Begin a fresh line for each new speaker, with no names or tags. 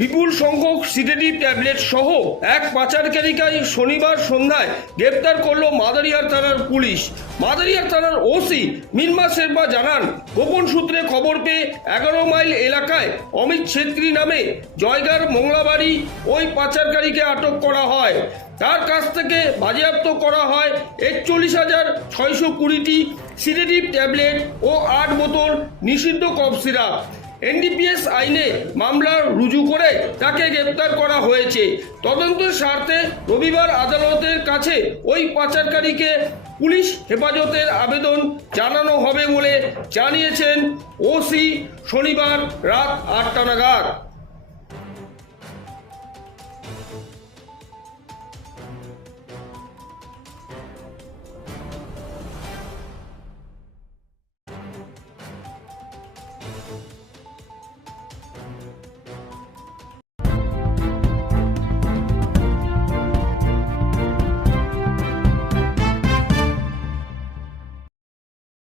বিপুল সংখ্যক sedative tablet সহ এক পাচারকারীকাই শনিবার সন্ধ্যায় গ্রেপ্তার করল মাদারিয়ার থানার পুলিশ। মাদারিয়ার থানার ওসি মিনমা শেরবা জানান, গোপন সূত্রে খবর পেয়ে এগারো মাইল এলাকায় অমিত ছেত্রী নামে জয়গার মোংলাবাড়ি ওই পাচারকারীকে আটক করা হয়। তার কাছ থেকে বাজেয়াপ্ত করা হয় একচল্লিশ হাজার ছয়শো কুড়িটি সিডেটিভ ট্যাবলেট ও আট বোতল নিষিদ্ধ কফ সিরাপ। এনডিপিএস আইনে মামলা রুজু করে তাকে গ্রেপ্তার করা হয়েছে। তদন্তের স্বার্থে রবিবার আদালতের কাছে ওই পাচারকারীকে পুলিশ হেফাজতের আবেদন জানানো হবে বলে জানিয়েছেন ওসি শনিবার রাত আটটা নাগাদ।